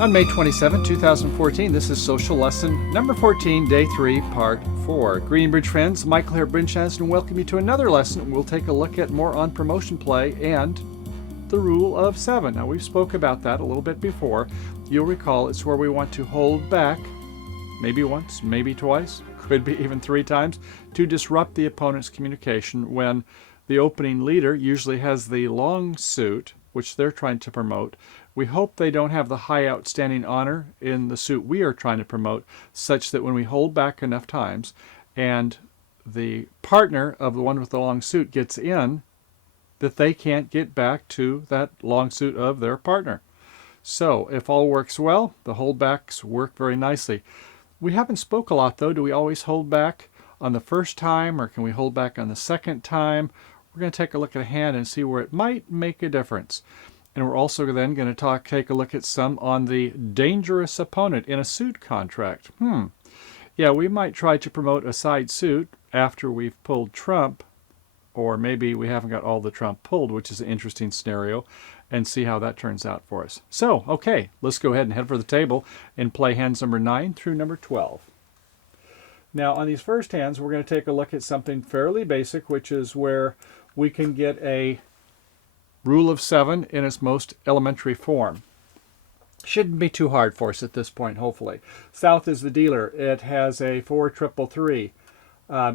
On May 27, 2014, this is Social Lesson number 14, Day 3, Part 4. Greenbridge friends, Michael here, Brinchance, and welcome you to another lesson. We'll take a look at more on promotion play and the rule of 7. Now, we've spoke about that a little bit before. You'll recall it's where we want to hold back, maybe once, maybe twice, could be even 3 times, to disrupt the opponent's communication when the opening leader usually has the long suit, which they're trying to promote. We hope they don't have the high outstanding honor in the suit we are trying to promote, such that when we hold back enough times and the partner of the one with the long suit gets in, that they can't get back to that long suit of their partner. So if all works well, the holdbacks work very nicely. We haven't spoke a lot though. Do we always hold back on the first time, or can we hold back on the second time? We're going to take a look at a hand and see where it might make a difference. And we're also then going to take a look at some on the dangerous opponent in a suit contract. Yeah, we might try to promote a side suit after we've pulled trump, or maybe we haven't got all the trump pulled, which is an interesting scenario, and see how that turns out for us. So, okay, let's go ahead and head for the table and play hands number 9 through number 12. Now, on these first hands, we're going to take a look at something fairly basic, which is where we can get a rule of 7 in its most elementary form. Shouldn't be too hard for us at this point, hopefully. South is the dealer. It has a 4-3-3,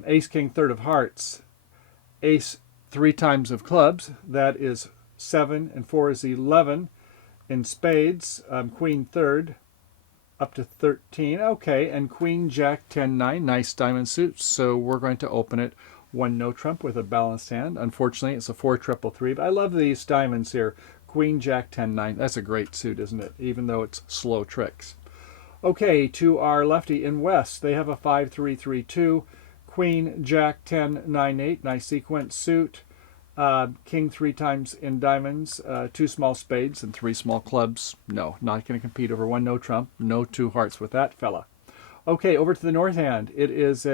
ace, king, third of hearts, ace 3 times of clubs. That is 7, and 4 is 11. In spades, queen third, up to 13. Okay, and queen, jack, 10, 9. Nice diamond suit. So we're going to open it 1 no trump with a balanced hand. Unfortunately, it's a 4-3-3, but I love these diamonds here. Queen, jack, 10, 9. That's a great suit, isn't it? Even though it's slow tricks. Okay, to our lefty in west, they have a 5-3-3-2. Queen, jack, 10, 9, 8. Nice sequence suit. King 3 times in diamonds, 2 small spades and 3 small clubs. No, not going to compete over 1 no trump. No 2 hearts with that fella. Okay, over to the north hand. It is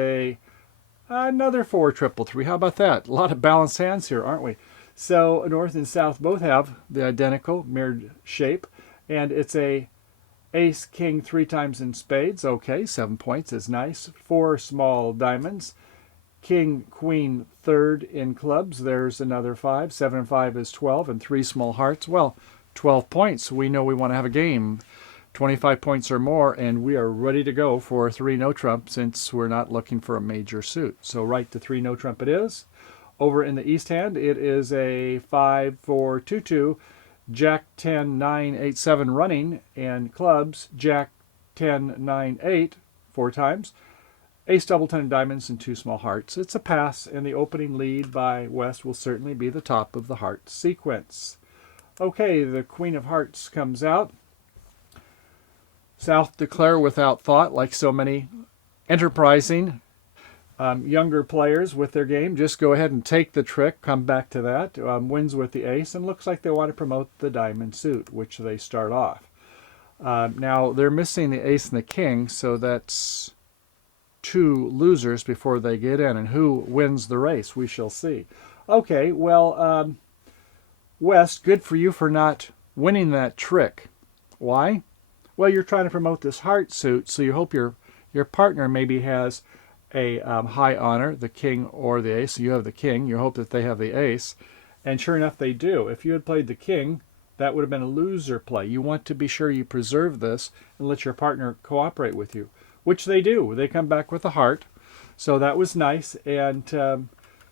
another 4-3-3. How about that? A lot of balanced hands here, aren't we? So north and south both have the identical mirrored shape, and it's a ace, king 3 times in spades. Okay, 7 points is nice. 4 small diamonds. King, queen, third in clubs. There's another 5. 7 and 5 is 12, and 3 small hearts. Well, 12 points. We know we want to have a game. 25 points or more, and we are ready to go for 3 no trump since we're not looking for a major suit. So right to 3 no trump it is. Over in the east hand, it is a 5-4-2-2, jack 10, 9, 8, 7 running, and clubs, jack 10, 9, 8, 4 times. Ace, double 10 diamonds, and 2 small hearts. It's a pass, and the opening lead by west will certainly be the top of the heart sequence. Okay, the queen of hearts comes out. South declare without thought, like so many enterprising younger players with their game. Just go ahead and take the trick, come back to that. Wins with the ace, and looks like they want to promote the diamond suit, which they start off. Now, they're missing the ace and the king, so that's 2 losers before they get in. And who wins the race? We shall see. Okay, well, West, good for you for not winning that trick. Why? Well, you're trying to promote this heart suit, so you hope your partner maybe has a high honor, the king or the ace. So you have the king. You hope that they have the ace. And sure enough, they do. If you had played the king, that would have been a loser play. You want to be sure you preserve this and let your partner cooperate with you, which they do. They come back with a heart. So that was nice. And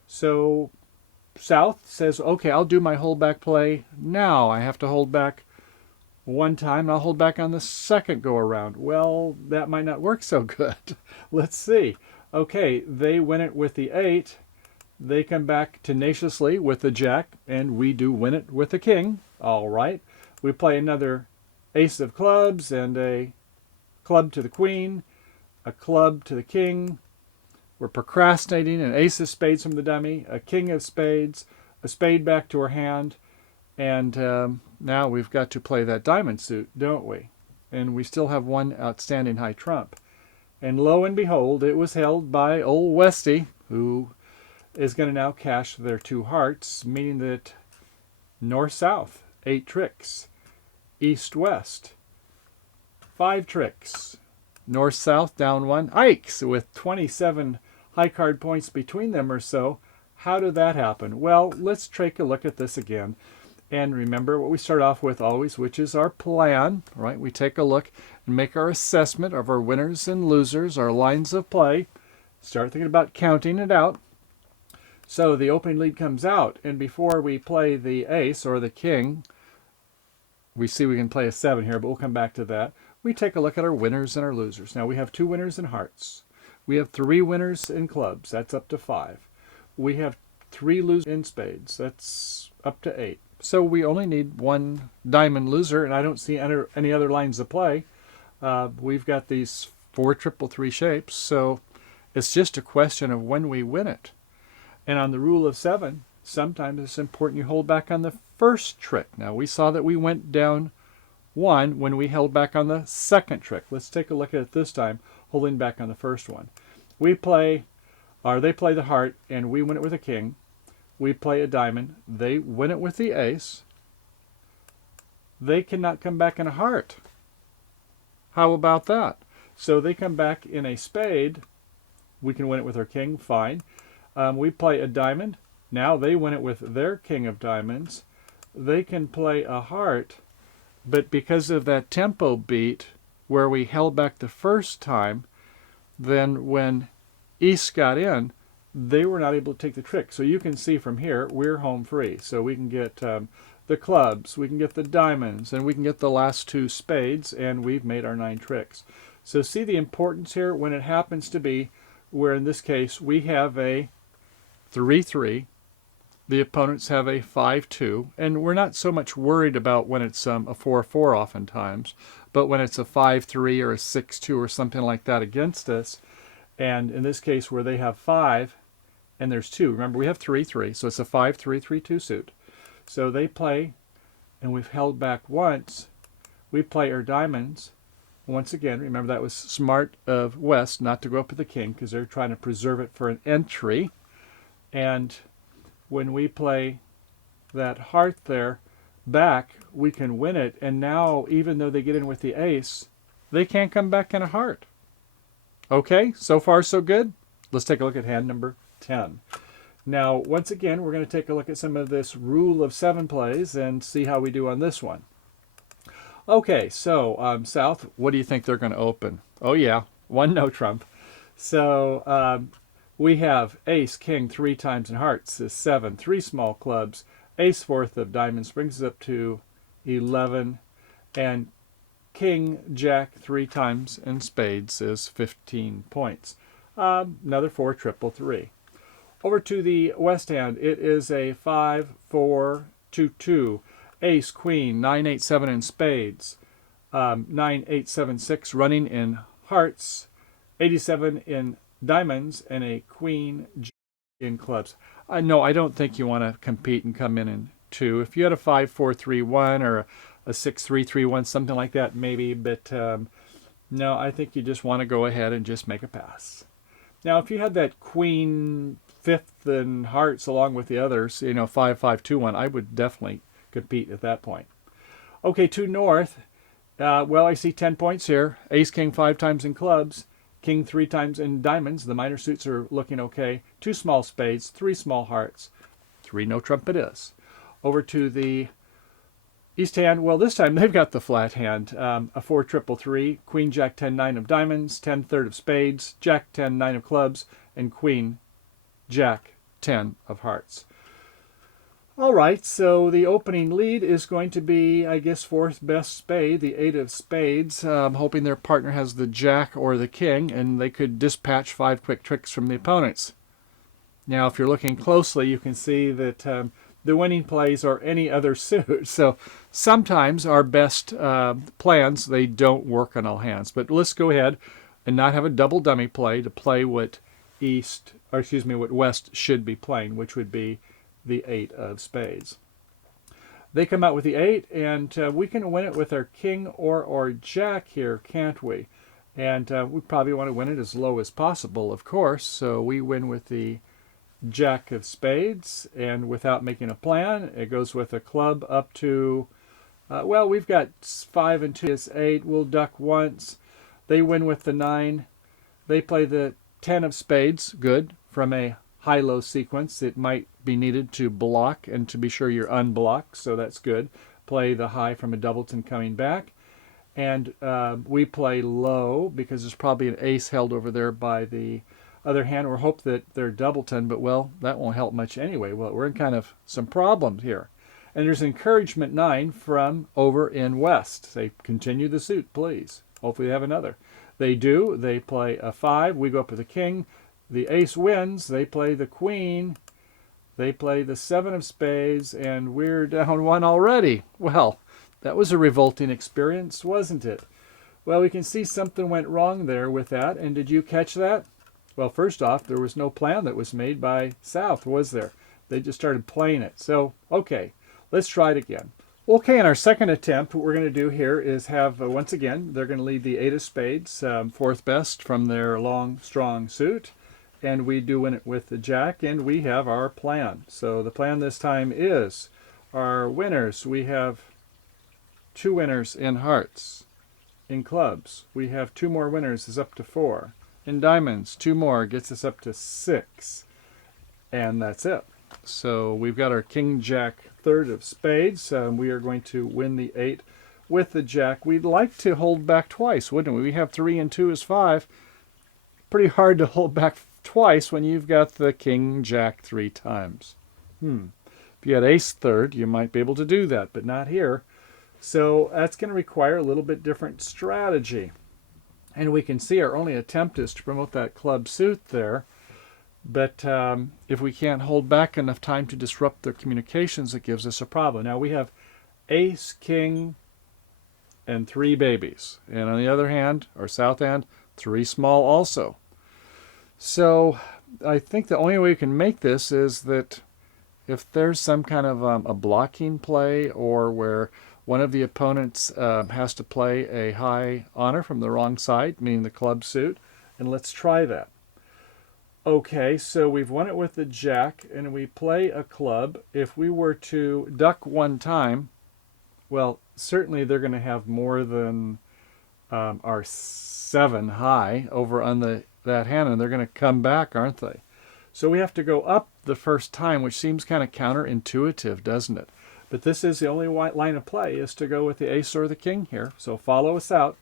so South says, okay, I'll do my holdback play now. I have to hold back 1 time, and I'll hold back on the second go around. Well, that might not work so good. Let's see. Okay, they win it with the 8. They come back tenaciously with the jack, and we do win it with the king. All right. We play another ace of clubs and a club to the queen, a club to the king. We're procrastinating, an ace of spades from the dummy, a king of spades, a spade back to her hand, and now we've got to play that diamond suit, don't we? And we still have 1 outstanding high trump. And lo and behold, it was held by old Westy, who is going to now cash their 2 hearts, meaning that north-south, 8 tricks, east-west, 5 tricks. North, south, down 1. Ikes with 27 high card points between them or so. How did that happen? Well, let's take a look at this again. And remember what we start off with always, which is our plan, right? We take a look and make our assessment of our winners and losers, our lines of play. Start thinking about counting it out. So the opening lead comes out, and before we play the ace or the king, we see we can play a 7 here, but we'll come back to that. We take a look at our winners and our losers. Now we have 2 winners in hearts. We have 3 winners in clubs. That's up to 5. We have 3 losers in spades. That's up to 8. So we only need 1 diamond loser, and I don't see any other lines of play. We've got these 4 triple 3 shapes, so it's just a question of when we win it. And on the rule of 7, sometimes it's important you hold back on the first trick. Now we saw that we went down 1 when we held back on the second trick. Let's take a look at it this time, holding back on the first one. They play the heart, and we win it with a king. We play a diamond. They win it with the ace. They cannot come back in a heart. How about that? So they come back in a spade. We can win it with our king. Fine. We play a diamond. Now they win it with their king of diamonds. They can play a heart, but because of that tempo beat where we held back the first time, then when East got in, they were not able to take the trick. So you can see from here, we're home free. So we can get the clubs, we can get the diamonds, and we can get the last 2 spades, and we've made our 9 tricks. So see the importance here when it happens to be where in this case we have a 3-3, the opponents have a 5-2, and we're not so much worried about when it's a 4-4 oftentimes, but when it's a 5-3 or a 6-2 or something like that against us, and in this case where they have 5 and there's 2. Remember, we have 3-3, so it's a 5-3-3-2 suit. So they play, and we've held back once. We play our diamonds. Once again, remember that was smart of West not to go up with the king because they're trying to preserve it for an entry. And when we play that heart there back, we can win it. And now, even though they get in with the ace, they can't come back in a heart. Okay, so far so good. Let's take a look at hand number 10. Now, once again, we're going to take a look at some of this rule of 7 plays and see how we do on this one. Okay, so South, what do you think they're going to open? Oh yeah, 1 no trump. So we have ace, king 3 times in hearts is 7, 3 small clubs, ace 4th of diamonds brings us up to 11, and king, jack 3 times in spades is 15 points. Another 4 triple 3. Over to the west hand, it is a 5-4-2-2. Ace, queen, 9-8-7 in spades, 9-8-7-6 running in hearts, 87 in diamonds, and a queen in clubs. No, I don't think you want to compete and come in 2. If you had a 5-4-3-1 or a 6-3-3-1, something like that, maybe, but no, I think you just want to go ahead and just make a pass. Now, if you had that queen 5th in hearts along with the others, 5-5-2-1, I would definitely compete at that point. Okay, to north, well, I see 10 points here. Ace, king 5 times in clubs, king 3 times in diamonds. The minor suits are looking okay. 2 small spades, 3 small hearts, 3 no trump it is. Over to the east hand, well, this time they've got the flat hand. A 4 triple 3, queen, jack 10, 9 of diamonds, 10 third of spades, jack 10, 9 of clubs, and queen, jack 10 of hearts. All right, so the opening lead is going to be, I guess, 4th best spade, the 8 of spades. I'm hoping their partner has the jack or the king, and they could dispatch 5 quick tricks from the opponents. Now, if you're looking closely, you can see that the winning plays are any other suit. So sometimes our best plans, they don't work on all hands. But let's go ahead and not have a double dummy play to play what what West should be playing, which would be the 8 of spades. They come out with the 8, and we can win it with our king or our jack here, can't we? And we probably want to win it as low as possible, of course. So we win with the jack of spades, and without making a plan, it goes with a club up to Well, we've got 5 and 2 is 8. We'll duck once. They win with the 9. They play the 10 of spades. Good. From a high-low sequence, it might be needed to block and to be sure you're unblocked, so that's good. Play the high from a doubleton coming back. And we play low because there's probably an ace held over there by the other hand. We'll hope that they're doubleton, but well, that won't help much anyway. Well, we're in kind of some problems here. And there's encouragement 9 from over in West. Say, continue the suit, please. Hopefully they have another. They do. They play a 5. We go up with the king. The ace wins. They play the queen. They play the 7 of spades, and we're down 1 already. Well, that was a revolting experience, wasn't it? Well, we can see something went wrong there with that. And did you catch that? Well, first off, there was no plan that was made by South, was there? They just started playing it. So, okay, let's try it again. Okay, in our second attempt, what we're going to do here is have, once again, they're going to lead the 8 of spades, 4th best from their long, strong suit. And we do win it with the jack, and we have our plan. So the plan this time is our winners. We have 2 winners in hearts. In clubs, we have 2 more winners, is up to 4. In diamonds, 2 more gets us up to 6. And that's it. So we've got our king, jack, 3rd of spades. We are going to win the 8 with the jack. We'd like to hold back twice, wouldn't we? We have 3 and 2 is 5. Pretty hard to hold back twice when you've got the king, jack 3 times. If you had ace 3rd, you might be able to do that, but not here. So that's going to require a little bit different strategy. And we can see our only attempt is to promote that club suit there. But if we can't hold back enough time to disrupt their communications, it gives us a problem. Now we have ace, king, and 3 babies. And on the other hand, or south hand, 3 small also. So I think the only way we can make this is that if there's some kind of a blocking play, or where one of the opponents has to play a high honor from the wrong side, meaning the club suit, and let's try that. Okay, so we've won it with the jack, and we play a club. If we were to duck 1 time, well, certainly they're going to have more than our 7 high over on that hand, and they're going to come back, aren't they? So we have to go up the first time, which seems kind of counterintuitive, doesn't it? But this is the only line of play, is to go with the ace or the king here. So follow us out.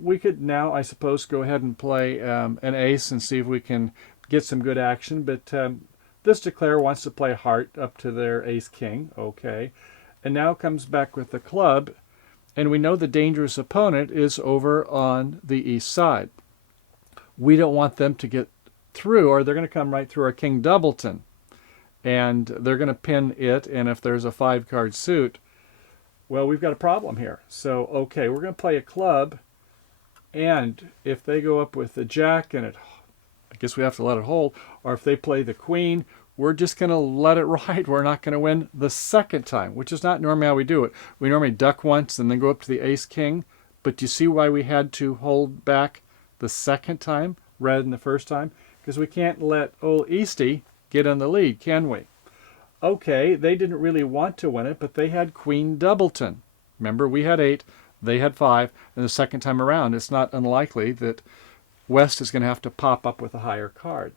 We could now, I suppose, go ahead and play an ace and see if we can get some good action. But this declare wants to play heart up to their ace-king. Okay. And now comes back with the club. And we know the dangerous opponent is over on the east side. We don't want them to get through, or they're going to come right through our king doubleton. And they're going to pin it, and if there's a 5-card suit, well, we've got a problem here. So, okay, we're going to play a club, and if they go up with the jack, and I guess we have to let it hold, or if they play the queen, we're just going to let it ride. We're not going to win the second time, which is not normally how we do it. We normally duck once and then go up to the ace-king, but do you see why we had to hold back the second time rather than the first time? Because we can't let old Easty get in the lead, can we? Okay, they didn't really want to win it, but they had queen doubleton. Remember, we had 8, they had 5, and the second time around, it's not unlikely that West is going to have to pop up with a higher card.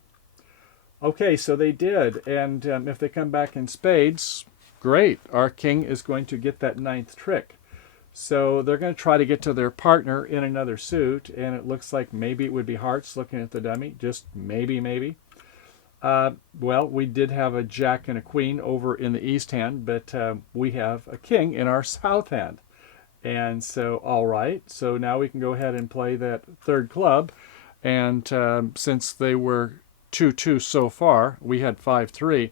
Okay, so they did, and if they come back in spades, great. Our king is going to get that 9th trick. So they're going to try to get to their partner in another suit, and it looks like maybe it would be hearts looking at the dummy. Just maybe. Well, we did have a jack and a queen over in the east hand, but we have a king in our south hand. And so, all right, so now we can go ahead and play that 3rd club. And since they were 2-2 so far, we had 5-3.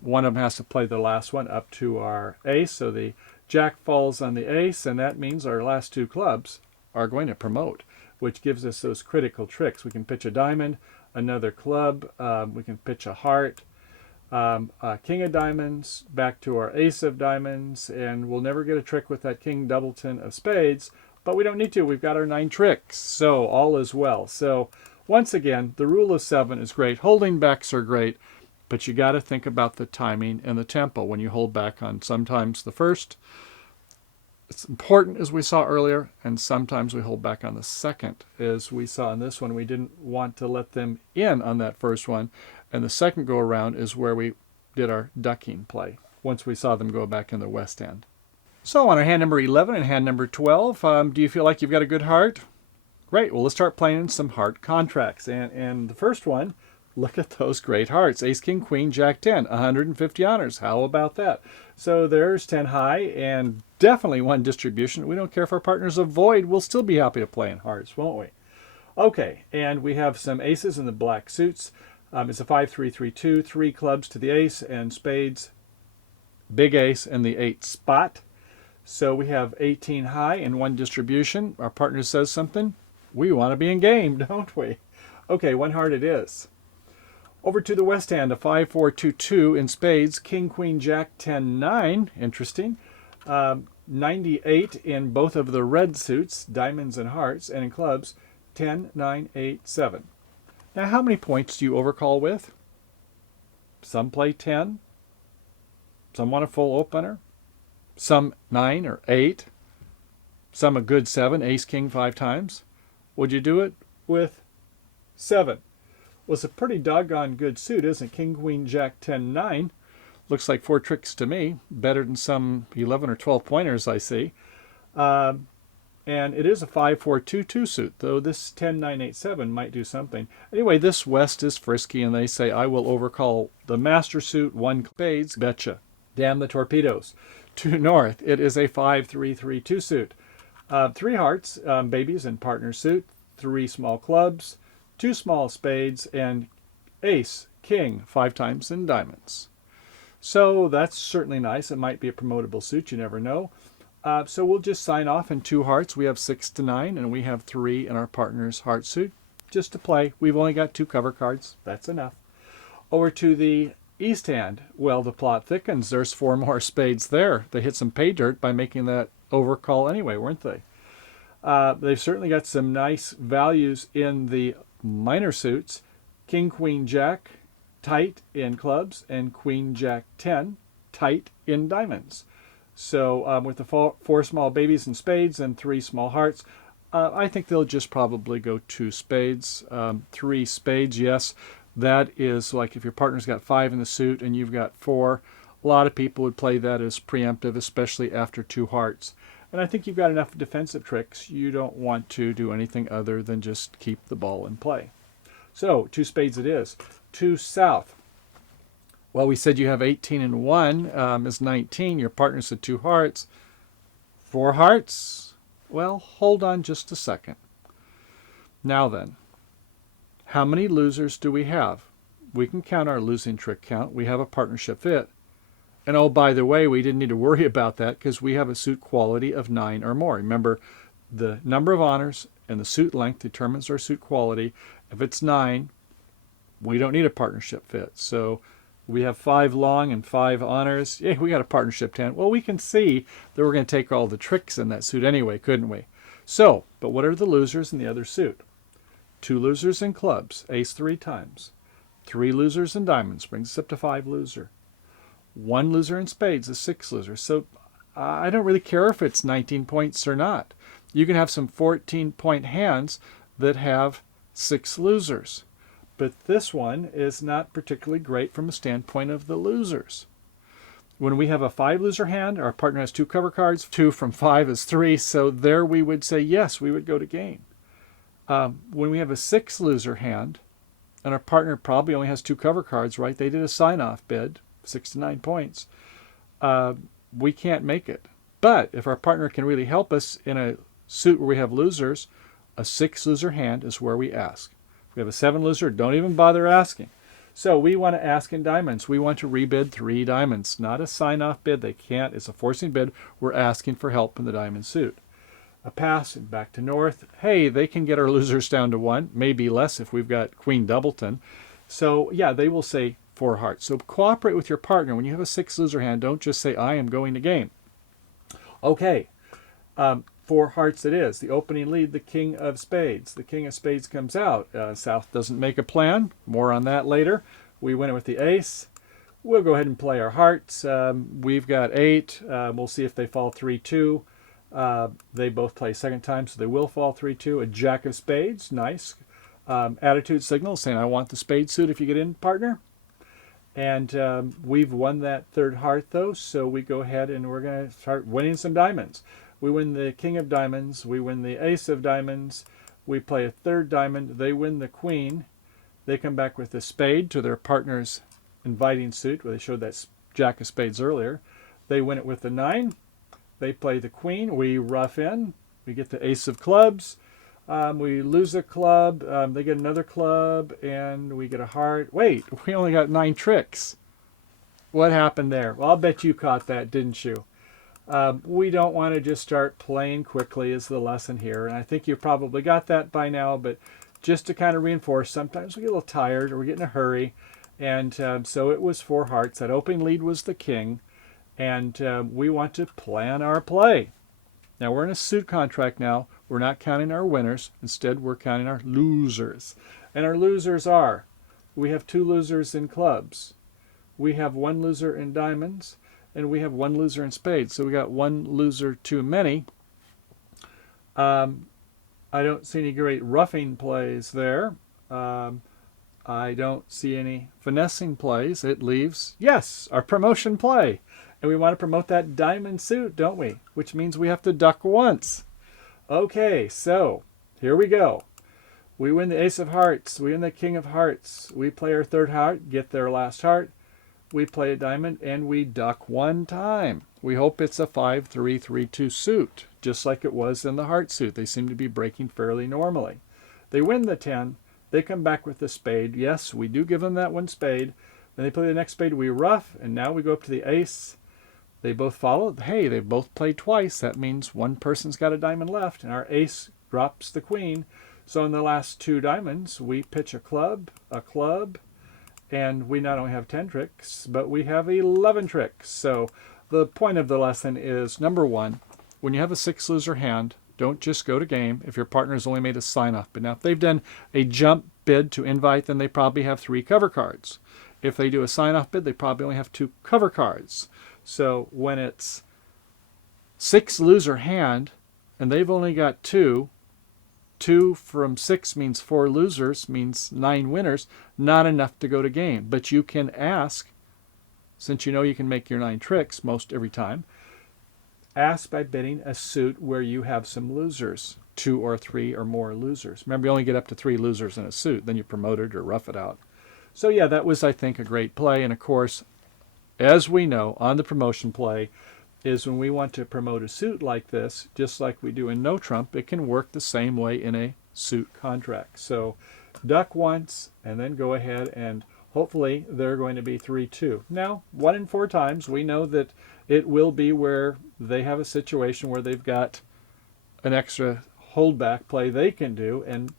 One of them has to play the last one up to our ace, so the jack falls on the ace, and that means our last 2 clubs are going to promote, which gives us those critical tricks. We can pitch a diamond, another club, we can pitch a heart, king of diamonds, back to our ace of diamonds, and we'll never get a trick with that king doubleton of spades, but we don't need to. We've got our 9 tricks, so all is well. So once again, the rule of 7 is great. Holding backs are great, but you got to think about the timing and the tempo when you hold back on sometimes the first It's important, as we saw earlier, and sometimes we hold back on the second. As we saw in this one, we didn't want to let them in on that first one. And the second go around is where we did our ducking play, once we saw them go back in the west end. So on our hand number 11 and hand number 12, do you feel like you've got a good heart? Great. Well, let's start playing some heart contracts. And the first one, look at those great hearts. Ace, King, Queen, Jack 10, 150 honors. How about that? So there's 10 high and definitely one distribution. We don't care if our partners avoid. We'll still be happy to play in hearts, won't we? Okay, and we have some aces in the black suits. It's a 5-3-3-2, 3 clubs to the ace and spades, big ace, and the 8 spot. So we have 18 high and one distribution. Our partner says something. We want to be in game, don't we? Okay, one heart it is. Over to the west hand, a 5-4-2-2 in spades, King, Queen, Jack, 10-9. Interesting. 98 in both of the red suits, diamonds and hearts, and in clubs, 10-9-8-7. Now, how many points do you overcall with? Some play 10. Some want a full opener. Some 9 or 8. Some a good 7, ace, king 5 times. Would you do it with 7? Well, it's a pretty doggone good suit, isn't it? King, Queen, Jack, 10-9. Looks like 4 tricks to me. Better than some 11 or 12 pointers I see. And it is a 5-4-2-2 suit, though this 10-9-8-7 might do something. Anyway, this west is frisky, and they say, I will overcall the master suit, 1 spades, betcha. Damn the torpedoes. To north, it is a 5-3-3-2 suit. 3 hearts, babies and partner suit, 3 small clubs, 2 small spades, and ace, king, 5 times in diamonds. So that's certainly nice. It might be a promotable suit, you never know. So we'll just sign off in 2 hearts. We have 6-9, and we have 3 in our partner's heart suit. Just to play. We've only got 2 cover cards. That's enough. Over to the east hand. Well, the plot thickens. There's 4 more spades there. They hit some pay dirt by making that overcall anyway, weren't they? They've certainly got some nice values in the minor suits. King, Queen, Jack, tight in clubs, and Queen, Jack, 10, tight in diamonds. So with the 4 small babies and spades and 3 small hearts, I think they'll just probably go 2 spades. 3 spades, yes. That is like if your partner's got 5 in the suit and you've got 4. A lot of people would play that as preemptive, especially after 2 hearts. And I think you've got enough defensive tricks. You don't want to do anything other than just keep the ball in play. So 2 spades it is. To south. Well, we said you have 18 and 1 is 19. Your partner said 2 hearts. 4 hearts? Well, hold on just a second. Now then, how many losers do we have? We can count our losing trick count. We have a partnership fit. And oh, by the way, we didn't need to worry about that because we have a suit quality of 9 or more. Remember, the number of honors and the suit length determines our suit quality. If it's 9, we don't need a partnership fit. So we have 5 long and 5 honors. Yeah, we got a partnership 10. Well, we can see that we're going to take all the tricks in that suit anyway, couldn't we? So, but what are the losers in the other suit? 2 losers in clubs, ace 3 times. 3 losers in diamonds, brings us up to 5 loser. 1 loser in spades, a 6 loser. So I don't really care if it's 19 points or not. You can have some 14-point hands that have 6 losers. But this one is not particularly great from a standpoint of the losers. When we have a 5 loser hand, our partner has 2 cover cards. 2 from 5 is 3, so there we would say yes, we would go to game. When we have a 6 loser hand, and our partner probably only has 2 cover cards, right? They did a sign-off bid, 6 to 9 points. We can't make it. But if our partner can really help us in a suit where we have losers, a 6 loser hand is where we ask. If we have a 7 loser, don't even bother asking. So we want to ask in diamonds. We want to rebid 3 diamonds, not a sign-off bid. They can't. It's a forcing bid. We're asking for help in the diamond suit. A pass and back to north. Hey, they can get our losers down to 1, maybe less if we've got Queen Doubleton. So yeah, they will say 4 hearts. So cooperate with your partner. When you have a 6 loser hand, don't just say, I am going to game. Okay, 4 hearts it is. The opening lead, the King of Spades. The King of Spades comes out. South doesn't make a plan. More on that later. We win it with the ace. We'll go ahead and play our hearts. We've got 8. We'll see if they fall 3-2. They both play second time, so they will fall 3-2. A jack of spades, nice. Attitude signal saying, I want the spade suit if you get in, partner. And we've won that third heart, though, so we go ahead and we're going to start winning some diamonds. We win the king of diamonds. We win the ace of diamonds. We play a third diamond. They win the queen. They come back with the spade to their partner's inviting suit, where they showed that jack of spades earlier. They win it with the 9. They play the queen. We rough in. We get the ace of clubs. We lose a club. They get another club, and we get a heart. Wait, we only got 9 tricks. What happened there? Well, I'll bet you caught that, didn't you? We don't want to just start playing quickly is the lesson here. And I think you probably got that by now, but just to kind of reinforce, sometimes we get a little tired or we get in a hurry. And so it was 4 hearts. That opening lead was the king. And we want to plan our play. Now we're in a suit contract now. We're not counting our winners. Instead, we're counting our losers. And our losers are, we have 2 losers in clubs. We have 1 loser in diamonds. And we have 1 loser in spades. So we got 1 loser too many. I don't see any great roughing plays there. I don't see any finessing plays. It leaves, yes, our promotion play. And we want to promote that diamond suit, don't we? Which means we have to duck once. Okay, so here we go. We win the ace of hearts. We win the king of hearts. We play our third heart, get their last heart. We play a diamond, and we duck 1 time. We hope it's a 5-3-3-2 suit, just like it was in the heart suit. They seem to be breaking fairly normally. They win the 10. They come back with the spade. Yes, we do give them that 1 spade. Then they play the next spade. We rough, and now we go up to the ace. They both follow. Hey, they both played twice. That means one person's got a diamond left, and our ace drops the queen. So in the last 2 diamonds, we pitch a club, and we not only have 10 tricks, but we have 11 tricks. So the point of the lesson is, number 1, when you have a 6 loser hand, don't just go to game if your partner's only made a sign-off bid. Now, if they've done a jump bid to invite, then they probably have 3 cover cards. If they do a sign-off bid, they probably only have 2 cover cards. So when it's 6 loser hand, and they've only got 2, 2 from 6 means 4 losers, means 9 winners, not enough to go to game. But you can ask, since you know you can make your 9 tricks most every time, ask by bidding a suit where you have some losers, 2 or 3 or more losers. Remember, you only get up to 3 losers in a suit, then you promote it or rough it out. So yeah, that was, I think, a great play. And of course, as we know, on the promotion play, is when we want to promote a suit like this, just like we do in No Trump, it can work the same way in a suit contract. So duck once, and then go ahead and hopefully they're going to be 3-2. Now, 1 in 4 times, we know that it will be where they have a situation where they've got an extra holdback play they can do, and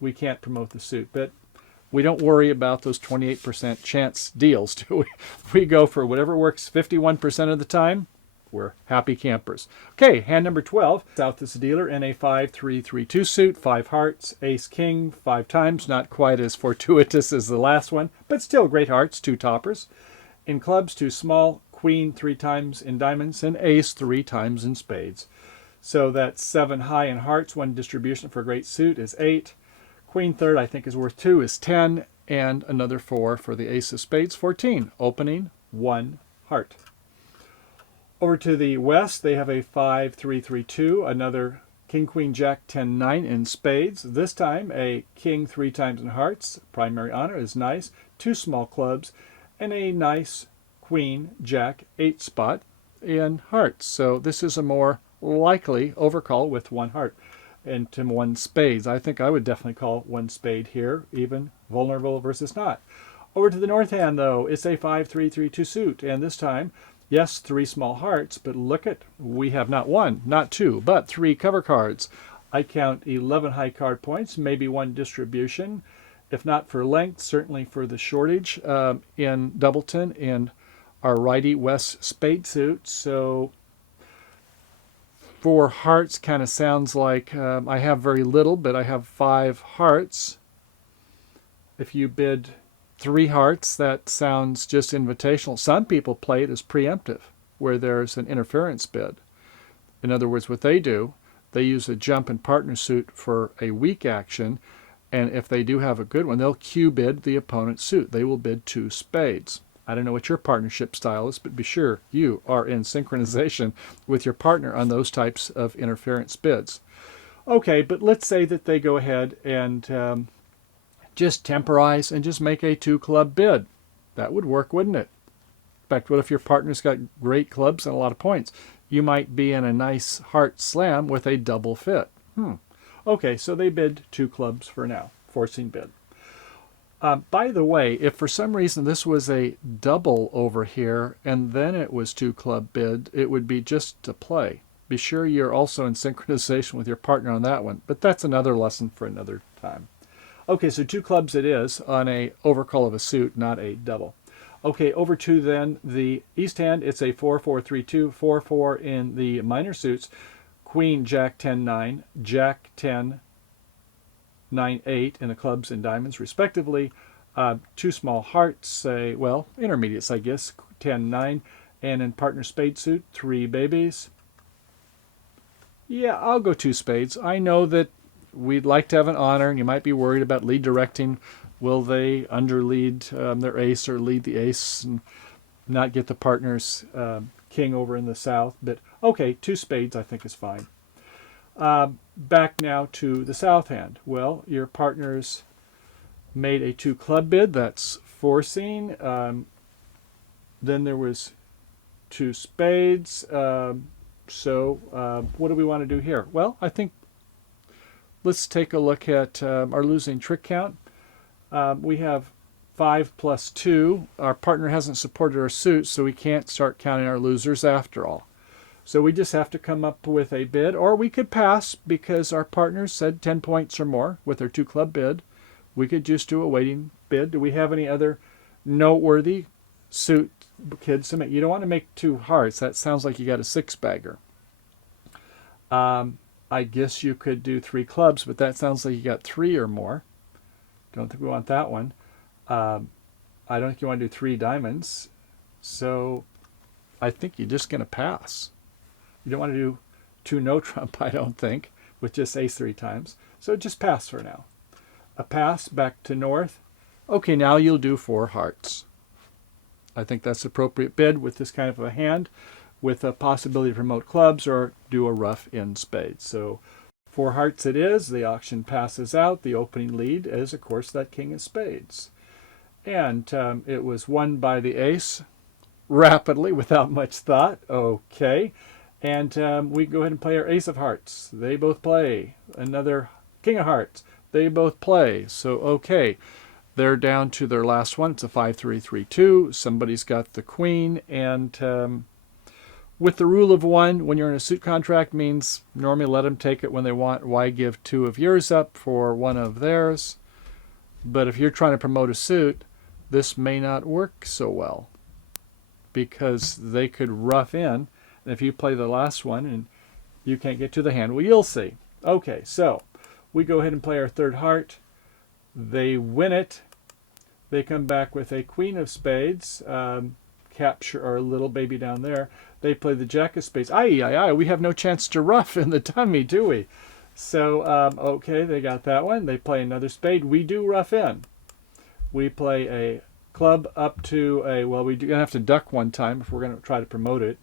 we can't promote the suit. But we don't worry about those 28% chance deals, do we? We go for whatever works 51% of the time. We're happy campers. Okay, hand number 12. South is the dealer in a 5-3-3-2 suit, 5 hearts, ace king, 5 times. Not quite as fortuitous as the last one, but still great hearts, 2 toppers. In clubs, 2 small, queen 3 times in diamonds, and ace 3 times in spades. So that's 7 high in hearts. 1 distribution for a great suit is 8. Queen third, I think, is worth 2, is 10, and another 4 for the ace of spades, 14. Opening, 1 heart. Over to the west, they have a 5-3-3-2, another king, queen, jack, 10, 9 in spades. This time, a king 3 times in hearts. Primary honor is nice. 2 small clubs, and a nice queen, jack, 8 spot in hearts. So this is a more likely overcall with 1 heart. And to 1 spades. I think I would definitely call 1 spade here, even vulnerable versus not. Over to the north hand, though, it's a 5-3-3-2 suit. And this time, yes, 3 small hearts, but look at, we have not 1, not 2, but 3 cover cards. I count 11 high card points, maybe 1 distribution. If not for length, certainly for the shortage in Doubleton in our righty west spade suit. So 4 hearts kind of sounds like I have very little, but I have 5 hearts. If you bid 3 hearts, that sounds just invitational. Some people play it as preemptive, where there's an interference bid. In other words, what they do, they use a jump and partner suit for a weak action, and if they do have a good one, they'll Q bid the opponent's suit. They will bid 2 spades. I don't know what your partnership style is, but be sure you are in synchronization with your partner on those types of interference bids. Okay, but let's say that they go ahead and just temporize and just make a 2-club bid. That would work, wouldn't it? In fact, what if your partner's got great clubs and a lot of points? You might be in a nice heart slam with a double fit. Okay, so they bid 2 clubs for now, forcing bid. By the way, if for some reason this was a double over here and then it was 2-club bid, it would be just a play. Be sure you're also in synchronization with your partner on that one, but that's another lesson for another time. Okay, so 2 clubs it is on a overcall of a suit, not a double. Okay, over to then the East hand. It's a 4-4-3-2, 4-4 in the minor suits. Queen, Jack, 10-9, Jack, 10, 9-8 in the clubs and diamonds, respectively. 2 small hearts, well, intermediates, I guess, 10-9. And in partner spade suit, 3 babies. Yeah, I'll go 2 spades. I know that we'd like to have an honor, and you might be worried about lead directing. Will they underlead their ace or lead the ace and not get the partner's king over in the south? But okay, 2 spades I think is fine. Back now to the south hand. Well, your partner's made a 2-club bid. That's forcing. Then there was 2 spades. So what do we want to do here? Well, I think let's take a look at our losing trick count. We have 5 plus 2. Our partner hasn't supported our suit, so we can't start counting our losers after all. So we just have to come up with a bid, or we could pass because our partner said 10 points or more with their 2-club bid. We could just do a waiting bid. Do we have any other noteworthy suit kids to make? You don't want to make 2 hearts. That sounds like you got a 6-bagger. I guess you could do 3 clubs, but that sounds like you got 3 or more. Don't think we want that one. I don't think you want to do 3 diamonds. So I think you're just going to pass. You don't want to do 2 no trump, I don't think, with just ace 3 times. So just pass for now. A pass back to north. Okay, now you'll do 4 hearts. I think that's appropriate bid with this kind of a hand, with a possibility to promote clubs or do a rough in spades. So 4 hearts it is. The auction passes out. The opening lead is, of course, that king of spades. And it was won by the ace rapidly without much thought. Okay. And we go ahead and play our ace of hearts. They both play. Another king of hearts. They both play. So, okay. They're down to their last one. It's a 5-3-3-2. Somebody's got the queen. And with the rule of 1, when you're in a suit contract, means normally let them take it when they want. Why give 2 of yours up for 1 of theirs? But if you're trying to promote a suit, this may not work so well because they could rough in. And if you play the last one and you can't get to the hand, well, you'll see. Okay, so we go ahead and play our 3rd heart. They win it. They come back with a queen of spades. Capture our little baby down there. They play the jack of spades. We have no chance to rough in the dummy, do we? So, okay, they got that one. They play another spade. We do rough in. We play a club up to a, well, we're going to have to duck one time if we're going to try to promote it.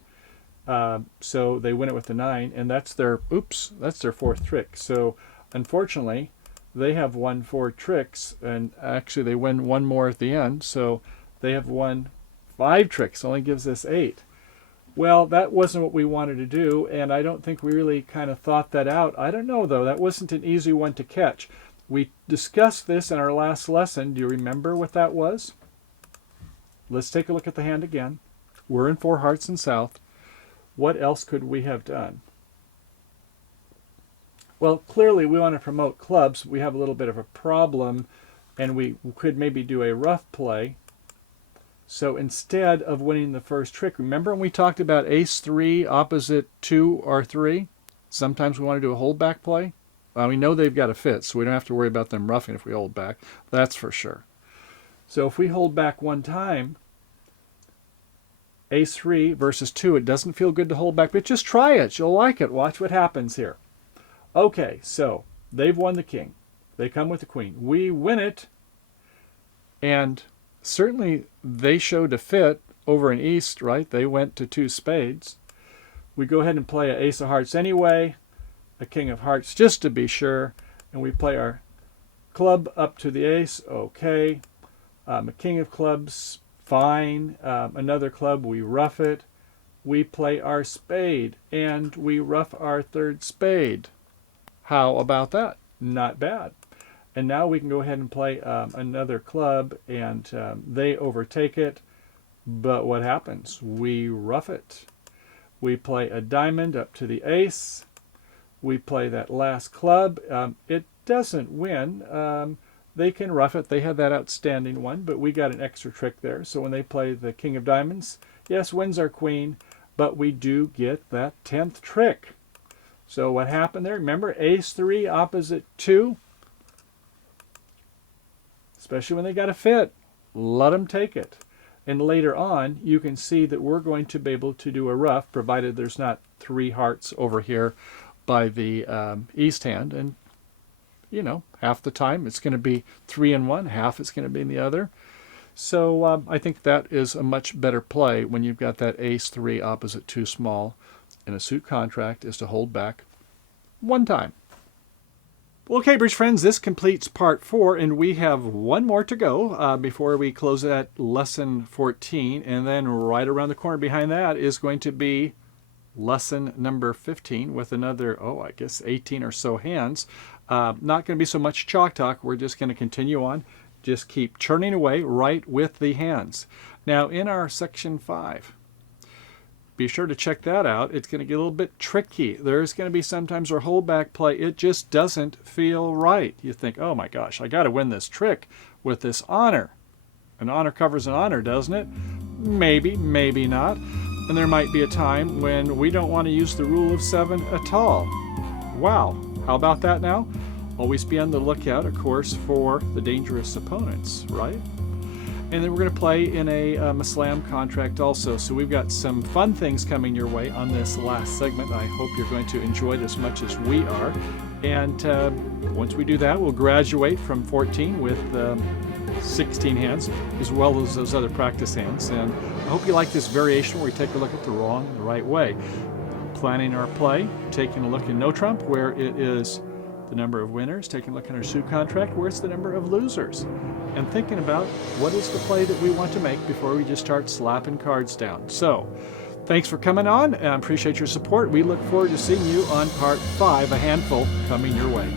So they win it with the 9, and that's their 4th trick. So unfortunately, they have won 4 tricks, and actually they win 1 more at the end. So they have won 5 tricks, only gives us 8. Well, that wasn't what we wanted to do, and I don't think we really kind of thought that out. I don't know, though. That wasn't an easy one to catch. We discussed this in our last lesson. Do you remember what that was? Let's take a look at the hand again. We're in 4 hearts and south. What else could we have done? Well, clearly we want to promote clubs. We have a little bit of a problem, and we could maybe do a rough play. So instead of winning the first trick, remember when we talked about ace 3 opposite 2 or 3? Sometimes we want to do a hold back play. We know they've got a fit, so we don't have to worry about them roughing if we hold back. That's for sure. So if we hold back one time, Ace 3 versus 2. It doesn't feel good to hold back, but just try it. You'll like it. Watch what happens here. Okay, so they've won the king. They come with the queen. We win it, and certainly they showed a fit over in East, right? They went to 2 spades. We go ahead and play an ace of hearts anyway, a king of hearts just to be sure, and we play our club up to the ace. Okay. A king of clubs, fine. Another club, we rough it. We play our spade, and we rough our 3rd spade. How about that? Not bad. And now we can go ahead and play another club, and they overtake it. But what happens? We rough it. We play a diamond up to the ace. We play that last club. It doesn't win. They can rough it. They had that outstanding one, but we got an extra trick there. So when they play the king of diamonds, yes, wins our queen, but we do get that 10th trick. So what happened there? Remember, ace 3 opposite 2? Especially when they got a fit. Let them take it. And later on, you can see that we're going to be able to do a rough, provided there's not 3 hearts over here by the east hand. And, you know, half the time it's going to be 3 in one, half it's going to be in the other. So I think that is a much better play when you've got that ace 3 opposite 2 small. In a suit contract is to hold back 1 time. Well, okay, bridge friends, this completes part 4, and we have 1 more to go before we close at lesson 14. And then right around the corner behind that is going to be lesson number 15 with another, I guess 18 or so hands. Not going to be so much chalk talk. We're just going to continue on. Just keep churning away right with the hands. Now, in our section 5, be sure to check that out. It's going to get a little bit tricky. There's going to be sometimes our holdback play, it just doesn't feel right. You think, oh my gosh, I got to win this trick with this honor. An honor covers an honor, doesn't it? Maybe, maybe not. And there might be a time when we don't want to use the rule of 7 at all. Wow, how about that now? Always be on the lookout, of course, for the dangerous opponents, right? And then we're going to play in a Maslam contract also. So we've got some fun things coming your way on this last segment. I hope you're going to enjoy it as much as we are. And once we do that, we'll graduate from 14 with 16 hands, as well as those other practice hands. And I hope you like this variation where we take a look at the wrong and the right way. Planning our play, taking a look in No Trump, where it is the number of winners, taking a look at our suit contract, where it's the number of losers, and thinking about what is the play that we want to make before we just start slapping cards down. So, thanks for coming on. I appreciate your support. We look forward to seeing you on part 5, a handful, coming your way.